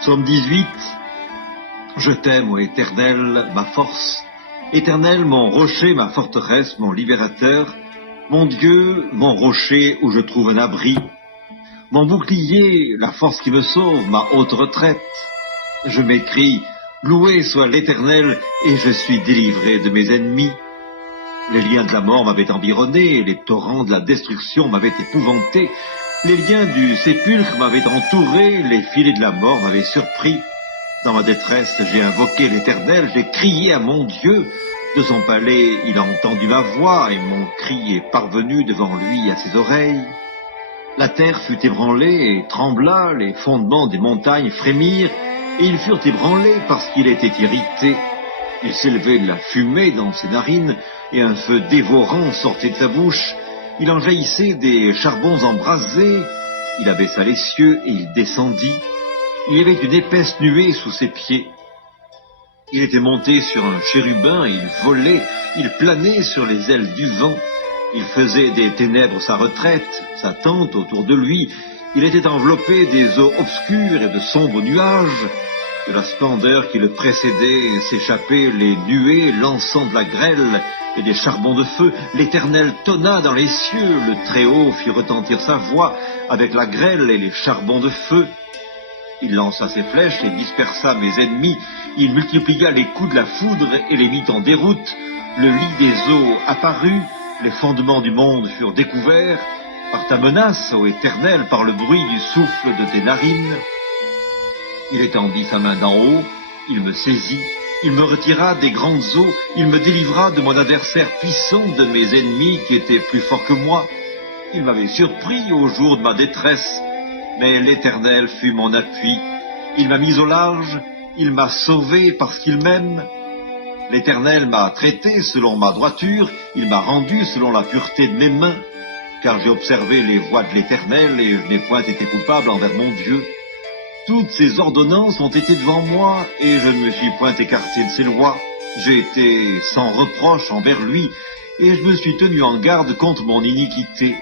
Psaume 18. Je t'aime, ô Éternel, ma force. Éternel, mon rocher, ma forteresse, mon libérateur, mon Dieu, mon rocher où je trouve un abri, mon bouclier, la force qui me sauve, ma haute retraite. Je m'écrie, loué soit l'Éternel, et je suis délivré de mes ennemis. Les liens de la mort m'avaient environné, les torrents de la destruction m'avaient épouvanté, les liens du sépulcre m'avaient entouré, les filets de la mort m'avaient surpris. Dans ma détresse, j'ai invoqué l'Éternel, j'ai crié à mon Dieu. De son palais, il a entendu ma voix, et mon cri est parvenu devant lui à ses oreilles. La terre fut ébranlée et trembla, les fondements des montagnes frémirent, et ils furent ébranlés parce qu'il était irrité. Il s'élevait de la fumée dans ses narines, et un feu dévorant sortait de sa bouche. Il en jaillissait des charbons embrasés. Il abaissa les cieux et il descendit. Il y avait une épaisse nuée sous ses pieds. Il était monté sur un chérubin, et il volait, il planait sur les ailes du vent. Il faisait des ténèbres sa retraite, sa tente autour de lui. Il était enveloppé des eaux obscures et de sombres nuages. De la splendeur qui le précédait s'échappaient les nuées lançant de la grêle et des charbons de feu. L'Éternel tonna dans les cieux, le Très-Haut fit retentir sa voix avec la grêle et les charbons de feu. Il lança ses flèches et dispersa mes ennemis. Il multiplia les coups de la foudre et les mit en déroute. Le lit des eaux apparut, les fondements du monde furent découverts. Par ta menace, ô Éternel, par le bruit du souffle de tes narines. Il étendit sa main d'en haut, il me saisit, il me retira des grandes eaux, il me délivra de mon adversaire puissant, de mes ennemis qui étaient plus forts que moi. Il m'avait surpris au jour de ma détresse, mais l'Éternel fut mon appui. Il m'a mis au large, il m'a sauvé parce qu'il m'aime. L'Éternel m'a traité selon ma droiture, il m'a rendu selon la pureté de mes mains, car j'ai observé les voies de l'Éternel et je n'ai point été coupable envers mon Dieu. Toutes ses ordonnances ont été devant moi, et je ne me suis point écarté de ses lois. J'ai été sans reproche envers lui, et je me suis tenu en garde contre mon iniquité.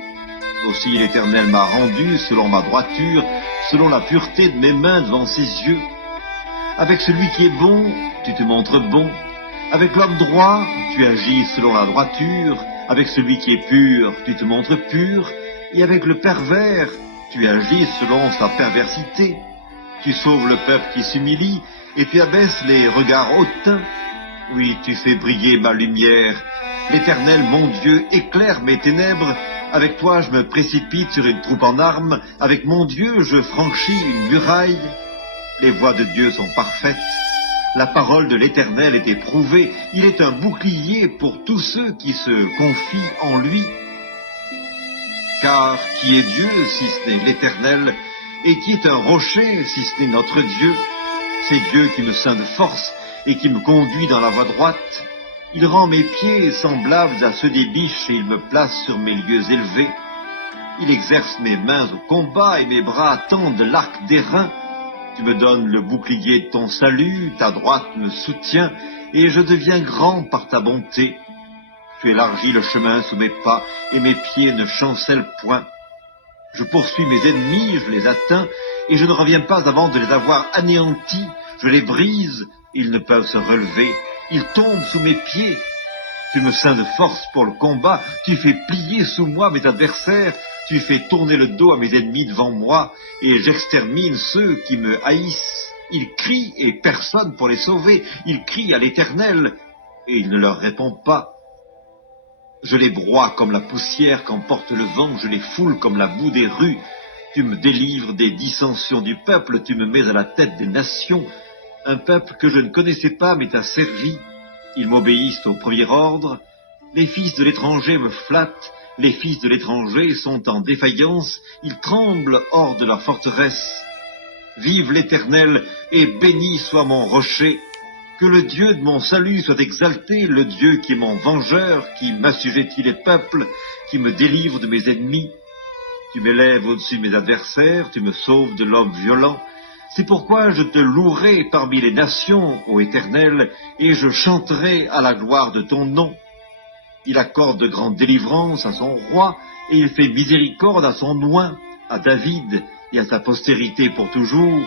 Aussi l'Éternel m'a rendu selon ma droiture, selon la pureté de mes mains devant ses yeux. Avec celui qui est bon, tu te montres bon. Avec l'homme droit, tu agis selon la droiture. Avec celui qui est pur, tu te montres pur. Et avec le pervers, tu agis selon sa perversité. Tu sauves le peuple qui s'humilie, et tu abaisses les regards hautains. Oui, tu fais briller ma lumière. L'Éternel, mon Dieu, éclaire mes ténèbres. Avec toi, je me précipite sur une troupe en armes. Avec mon Dieu, je franchis une muraille. Les voies de Dieu sont parfaites. La parole de l'Éternel est éprouvée. Il est un bouclier pour tous ceux qui se confient en lui. Car qui est Dieu si ce n'est l'Éternel? Et qui est un rocher, si ce n'est notre Dieu? C'est Dieu qui me ceint de force et qui me conduit dans la voie droite. Il rend mes pieds semblables à ceux des biches et il me place sur mes lieux élevés. Il exerce mes mains au combat et mes bras tendent l'arc d'airain. Tu me donnes le bouclier de ton salut, ta droite me soutient et je deviens grand par ta bonté. Tu élargis le chemin sous mes pas et mes pieds ne chancellent point. Je poursuis mes ennemis, je les atteins, et je ne reviens pas avant de les avoir anéantis. Je les brise, ils ne peuvent se relever, ils tombent sous mes pieds. Tu me ceins de force pour le combat, tu fais plier sous moi mes adversaires, tu fais tourner le dos à mes ennemis devant moi, et j'extermine ceux qui me haïssent. Ils crient et personne pour les sauver, ils crient à l'Éternel, et il ne leur répond pas. Je les broie comme la poussière qu'emporte le vent, je les foule comme la boue des rues. Tu me délivres des dissensions du peuple, tu me mets à la tête des nations. Un peuple que je ne connaissais pas m'est asservi. Ils m'obéissent au premier ordre. Les fils de l'étranger me flattent, les fils de l'étranger sont en défaillance, ils tremblent hors de leur forteresse. Vive l'Éternel et béni soit mon rocher. Que le Dieu de mon salut soit exalté, le Dieu qui est mon vengeur, qui m'assujettit les peuples, qui me délivre de mes ennemis. Tu m'élèves au-dessus de mes adversaires, tu me sauves de l'homme violent. C'est pourquoi je te louerai parmi les nations, ô Éternel, et je chanterai à la gloire de ton nom. Il accorde de grandes délivrances à son roi, et il fait miséricorde à son oint, à David et à sa postérité pour toujours.